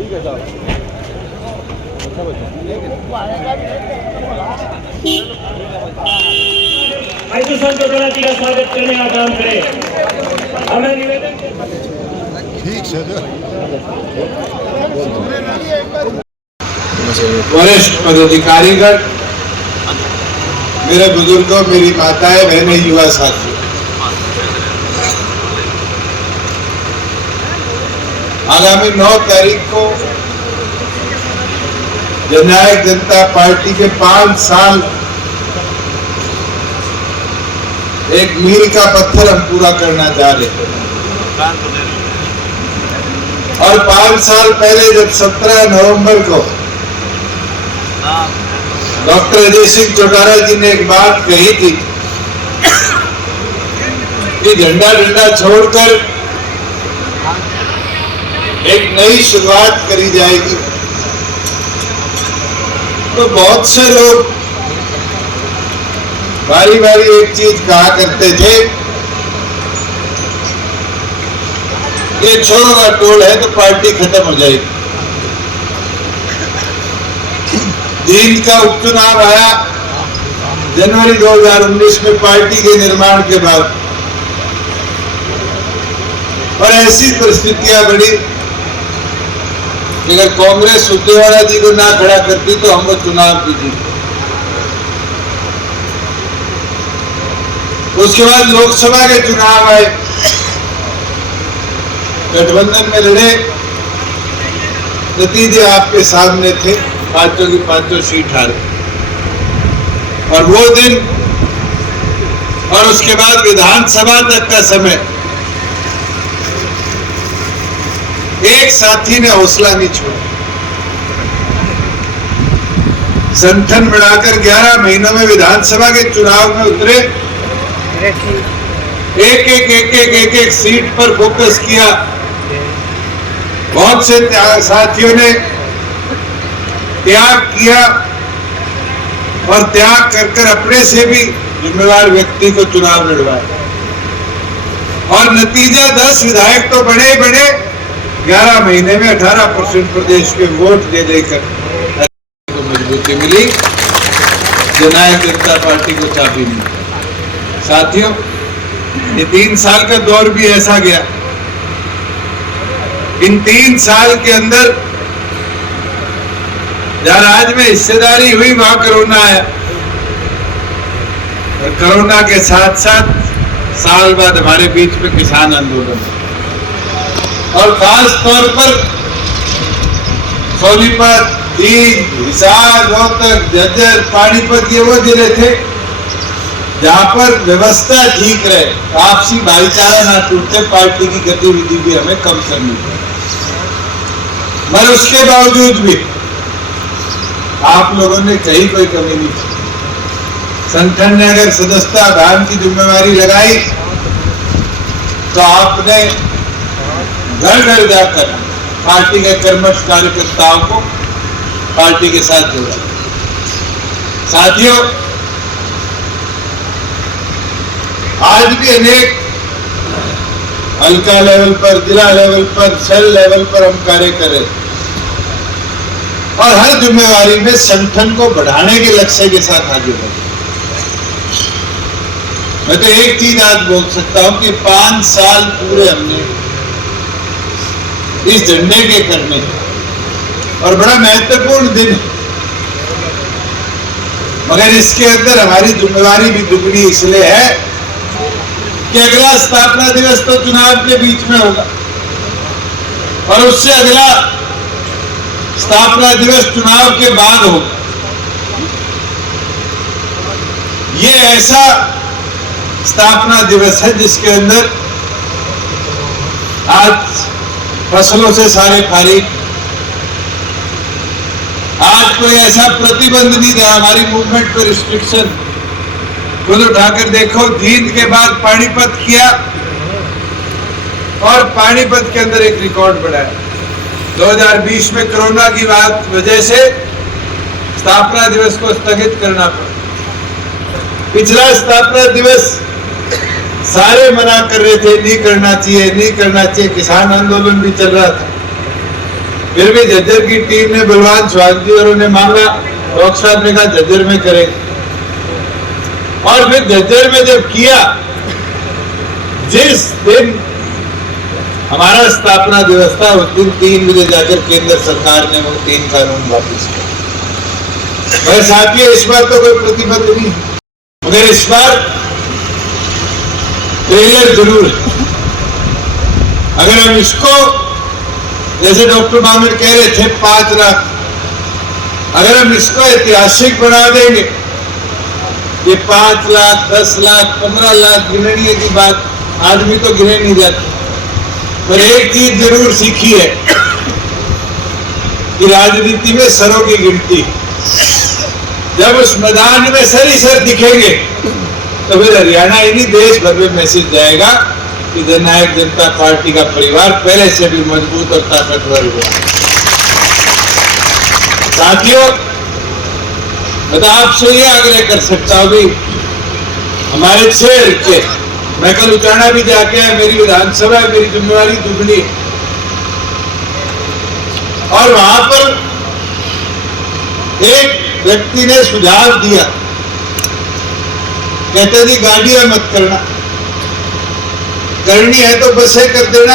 ठीक है साहब। आयुष्मान चौटाला जी का स्वागत करने का काम करें। हमें निवेदन ठीक है वरिष्ठ पदाधिकारीगण, मेरे बुजुर्गों, मेरी माताएं, बहनें, युवा साथियों, आगामी 9 तारीख को जननायक जनता पार्टी के 5 साल एक मील का पत्थर हम पूरा करना चाह रहे थे। और 5 साल पहले जब 17 नवंबर को डॉक्टर अजय सिंह चौटाला जी ने एक बात कही थी कि झंडा डंडा छोड़कर एक नई शुरुआत करी जाएगी, तो बहुत से लोग बारी बारी एक चीज कहा करते थे, ये छोरों का टोल है तो पार्टी खत्म हो जाएगी। जींद का उपचुनाव आया जनवरी 2019 में पार्टी के निर्माण के बाद, और ऐसी परिस्थितियां बनी अगर कांग्रेस सुरजेवाला जी को ना खड़ा करती तो हम वो चुनाव की जीत। उसके बाद लोकसभा के चुनाव आए, गठबंधन में लड़े, नतीजे आपके सामने थे, 5 की 5 सीट हारे। और वो दिन और उसके बाद विधानसभा तक का समय एक साथी ने हौसला नहीं छोड़ा। संगठन बढ़ाकर 11 महीनों में विधानसभा के चुनाव में उतरे, एक सीट पर फोकस किया। बहुत से साथियों ने त्याग किया और त्याग कर कर अपने से भी जिम्मेवार व्यक्ति को चुनाव लड़वाया, और नतीजा 10 विधायक तो बड़े बड़े 11 महीने में 18% प्रदेश के वोट दे देकर को मजबूती मिली, जननायक जनता पार्टी को चाबी मिली। साथियों, ये 3 साल का दौर भी ऐसा गया। इन 3 साल के अंदर जहां राज्य में हिस्सेदारी हुई वहां कोरोना आया, और कोरोना के साथ साथ साल बाद हमारे बीच में किसान आंदोलन, और खास तौर पर सोनीपत, जींद, हिसार, रोहतक, झज्जर, पानीपत, ये वो जिले थे जहां पर व्यवस्था ठीक रहे, आपसी भाईचारा ना टूटे, पार्टी की गतिविधि भी हमें कम करनी पड़ी। मगर उसके बावजूद भी आप लोगों ने कहीं कोई कमी नहीं की। संगठन ने अगर सदस्यता अभियान की जिम्मेवारी लगाई तो आपने घर घर जाकर पार्टी के कर्मठ कार्यकर्ताओं को पार्टी के साथ जोड़ा। साथियों, आज भी अनेक हल्का लेवल पर, जिला लेवल पर, सेल लेवल पर हम कार्य करें, और हर जिम्मेवारी में संगठन को बढ़ाने के लक्ष्य के साथ आगे बढ़े। मैं तो एक चीज आज बोल सकता हूं कि 5 साल पूरे हमने इस झंडे के करने, और बड़ा महत्वपूर्ण दिन, मगर इसके अंदर हमारी जिम्मेवारी भी दुगनी इसलिए है कि अगला स्थापना दिवस तो चुनाव के बीच में होगा, और उससे अगला स्थापना दिवस चुनाव के बाद होगा। ये ऐसा स्थापना दिवस है जिसके अंदर आज फसलों से सारे फारिग, आज कोई ऐसा प्रतिबंध नहीं रहा, हमारी मूवमेंट पर रिस्ट्रिक्शन। खुद उठाकर देखो, जींद के बाद पानीपत किया, और पानीपत के अंदर एक रिकॉर्ड बनाया। 2020 में कोरोना की वजह से स्थापना दिवस को स्थगित करना पड़ा। पिछला स्थापना दिवस सारे मना कर रहे थे, नहीं करना चाहिए, नहीं करना चाहिए, किसान आंदोलन भी चल रहा था। फिर भी झज्जर की टीम ने बलवान स्वागत जी और उन्हें मांगा, डॉक्टर साहब ने कहा झज्जर में करें। और फिर झज्जर में जब किया, जिस दिन हमारा स्थापना दिवस था उस दिन 3 बजे जाकर केंद्र सरकार ने वो 3 कानून वापस किए। मेरे साथियों, इस बार तो कोई प्रतिबंध नहीं, मगर इस बार ट्रेलर जरूर है। अगर हम इसको, जैसे डॉक्टर मामिर कह रहे थे 5 लाख, अगर हम इसको ऐतिहासिक बना देंगे, ये 5 लाख 10 लाख 15 लाख गिनने की बात आदमी तो गिने नहीं जाते। पर एक चीज जरूर सीखी है कि राजनीति में सरों की गिनती, जब उस मैदान में सर ही सर दिखेंगे तो फिर हरियाणा ही नहीं देश भर में मैसेज जाएगा कि जननायक जनता पार्टी का परिवार पहले से भी मजबूत और ताकतवर हुआ। साथियों, मैं तो आपसे ये आग्रह कर सकता हूं भी, हमारे शहर के, मैं कल उचाना भी जाके आया, मेरी विधानसभा है, मेरी जिम्मेवारी दुगनी है। और वहां पर एक व्यक्ति ने सुझाव दिया, कहते जी गाड़ियां मत करना, करनी है तो बसें कर देना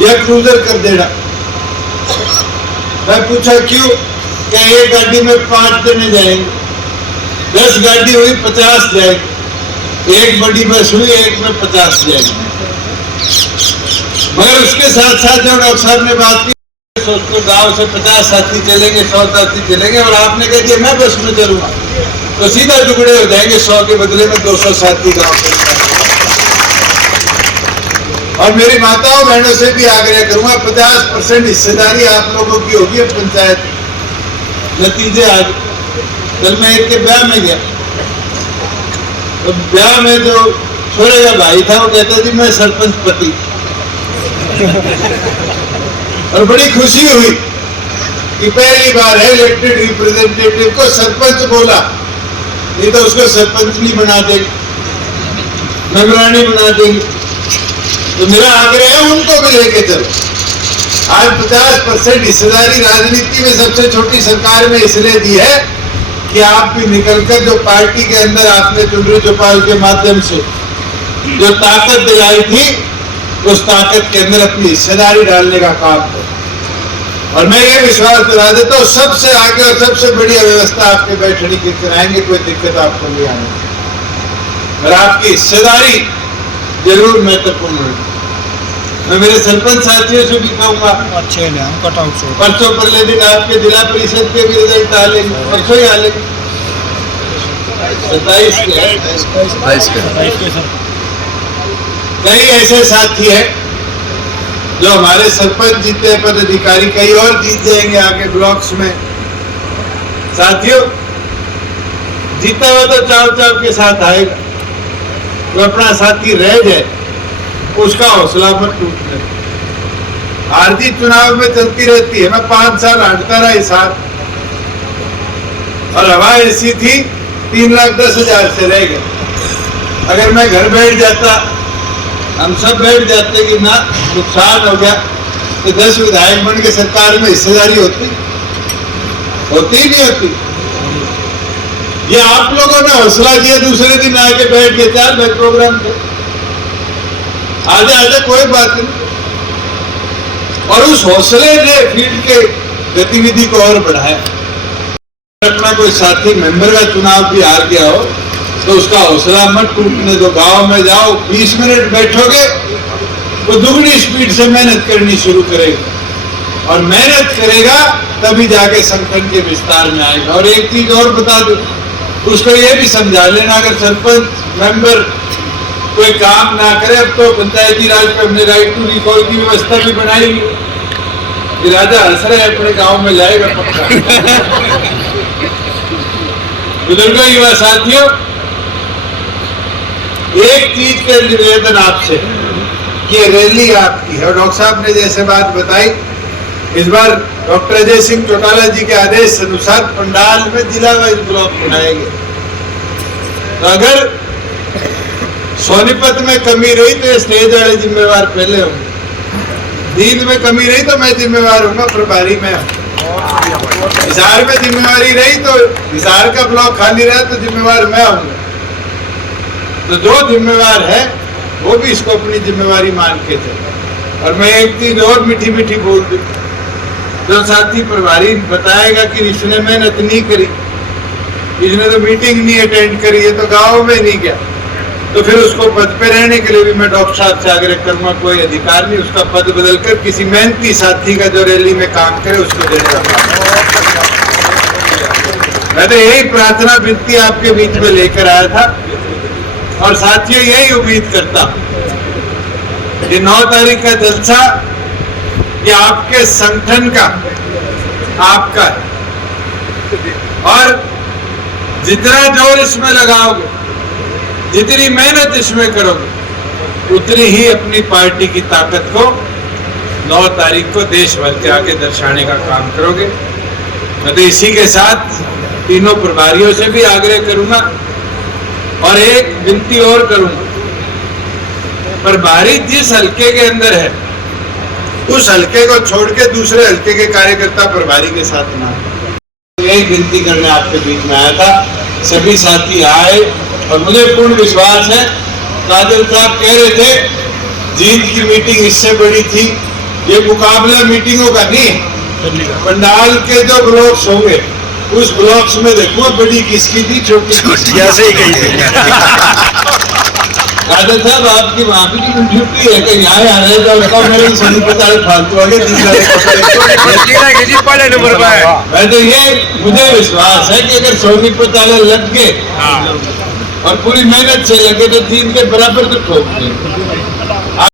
या क्रूजर कर देना। मैं पूछा क्यों? क्या एक गाड़ी में 5 जने जाएंगे, 10 गाड़ी हुई 50 जाएंगे, एक बड़ी बस हुई एक में 50 जाएंगे। मगर उसके साथ साथ जो डॉक्टर साहब ने बात की, सोचो गांव से 50 साथी चलेंगे, 100 साथी चलेंगे, और आपने कह दिया मैं बस में चलूंगा, तो सीधा टुकड़े हो जाएंगे, 100 के बदले में 200 साथी गांव में। और मेरी माताओं बहनों से भी आग्रह करूंगा, 50% हिस्सेदारी आप लोगों की होगी पंचायत। नतीजे आज कल मैं एक के ब्याह में गया, तो ब्याह में जो छोरे का भाई था वो कहता जी मैं सरपंच पति। और बड़ी खुशी हुई कि पहली बार है इलेक्टेड रिप्रेजेंटेटिव को सरपंच बोला, नहीं तो उसको सरपंच नहीं बना देंगे, नगरानी बना देंगे। तो मेरा आग्रह है उनको भी लेके चलो। आज 50% हिस्सेदारी राजनीति में सबसे छोटी सरकार में इसलिए दी है कि आप भी निकलकर जो पार्टी के अंदर आपने चुनरी चौपाल के माध्यम से जो ताकत दिलाई थी, उस ताकत के अंदर अपनी हिस्सेदारी डालने का काम करो। और मैं ये विश्वास दिला देता हूँ, सबसे आगे और सबसे बढ़िया व्यवस्था आपके बैठने की कराएंगे, कोई दिक्कत आपको नहीं आने। और आपकी हिस्सेदारी जरूर महत्वपूर्ण होगी। मैं मेरे सरपंच साथियों से भी कहूंगा, परसों पर ले दिन आपके जिला परिषद के भी रिजल्ट आ लेंगे, परसों ही आ लेंगे, 27 के। कई ऐसे साथी हैं जो हमारे सरपंच जीते पदाधिकारी कई और जीत जाएंगे आगे ब्लॉक्स में। साथियों, जीता हुआ तो चाव चाव के साथ आएगा, तो अपना साथी रह जाए उसका हौसला मत टूटने। हार जीत चुनाव में चलती रहती है। मैं 5 साल हारता रहा इस साथ, और हवा ऐसी थी 3,10,000 से रह गए। अगर मैं घर बैठ जाता, हम सब बैठ जाते कि ना नुकसान हो गया, तो 10 विधायक बन के सरकार में हिस्सेदारी होती ही नहीं होती। ये आप लोगों ने हौसला दिया, दूसरे दिन आके बैठ के चार भाई प्रोग्राम थे, आजा कोई बात नहीं। और उस हौसले ने फील्ड के गतिविधि को और बढ़ाया। अपना कोई साथी मेंबर का चुनाव भी हार गया हो तो उसका हौसला मत टूटने दो। गांव में जाओ, 20 मिनट बैठोगे वो दुगनी स्पीड से मेहनत करनी शुरू करेगा, और मेहनत करेगा तभी जाके संगठन के विस्तार में आएगा। और एक चीज और बता दूं, उसको ये भी समझा लेना, अगर सरपंच मेंबर कोई काम ना करे, अब तो पंचायती राज पे हमने राइट टू रिकॉल की व्यवस्था भी बनाई। राजा हंस रहे अपने गांव में जाएगा पक्का। बुजुर्गों, युवा साथियों, एक चीज का निवेदन आपसे कि रैली आपकी है, और डॉक्टर साहब ने जैसे बात बताई, इस बार डॉक्टर अजय सिंह चौटाला जी के आदेश अनुसार पंडाल में जिला वाइज ब्लॉक बनाए गए। तो अगर सोनीपत में कमी रही तो ये स्टेज वाले जिम्मेवार पहले होंगे। दीन में कमी रही तो मैं जिम्मेवार हूँ, प्रभारी में। हिसार में जिम्मेवारी रही तो हिसार का ब्लॉक खाली रहा तो जिम्मेवार मैं हूँ। तो जो जिम्मेवार है वो भी इसको अपनी जिम्मेवारी मान के चले। और मैं एक चीज और मीठी मीठी बोल दूं, जो साथी प्रभारी बताएगा कि इसने मेहनत नहीं करी, इसने तो मीटिंग नहीं अटेंड करी, है तो गाँव में नहीं गया, तो फिर उसको पद पे रहने के लिए भी मैं डॉक्टर साहब से आग्रह करूंगा, कोई अधिकार नहीं, उसका पद बदल कर किसी मेहनती साथी का जो रैली में काम करे उसको देने का। मैं तो यही प्रार्थना विनती आपके बीच में लेकर आया था और साथियों यही उम्मीद करता कि 9 तारीख का जलसा ये आपके संगठन का, आपका है। और जितना जोर इसमें लगाओगे, जितनी मेहनत इसमें करोगे, उतनी ही अपनी पार्टी की ताकत को 9 तारीख को देश भर के आगे दर्शाने का काम करोगे। मैं तो इसी के साथ तीनों प्रभारियों से भी आग्रह करूंगा और एक विनती और करूंगा, प्रभारी जिस हल्के के अंदर है उस हल्के को छोड़ के दूसरे हल्के के कार्यकर्ता प्रभारी के साथ ना। यही विनती करने आपके बीच में आया था। सभी साथी आए और मुझे पूर्ण विश्वास है, काजल साहब कह रहे थे जीत की मीटिंग इससे बड़ी थी, ये मुकाबला मीटिंगों का नहीं है। पंडाल के जो ब्लॉक्स होंगे उस ब्लॉक्स में देखो बड़ी किसकी थी, छोटी किसकी। ऐसे ही कही थी। काजल साहब आपकी वहां की ड्यूटी है कि यहाँ आ रहे तो उसका मेरे सोनी पताल फालतू आगे पहले नंबर पर है। मैं तो ये मुझे विश्वास है कि अगर सोनी पताले लग गए और पूरी मेहनत से लगे तो 3 के बराबर तो ठोक दें।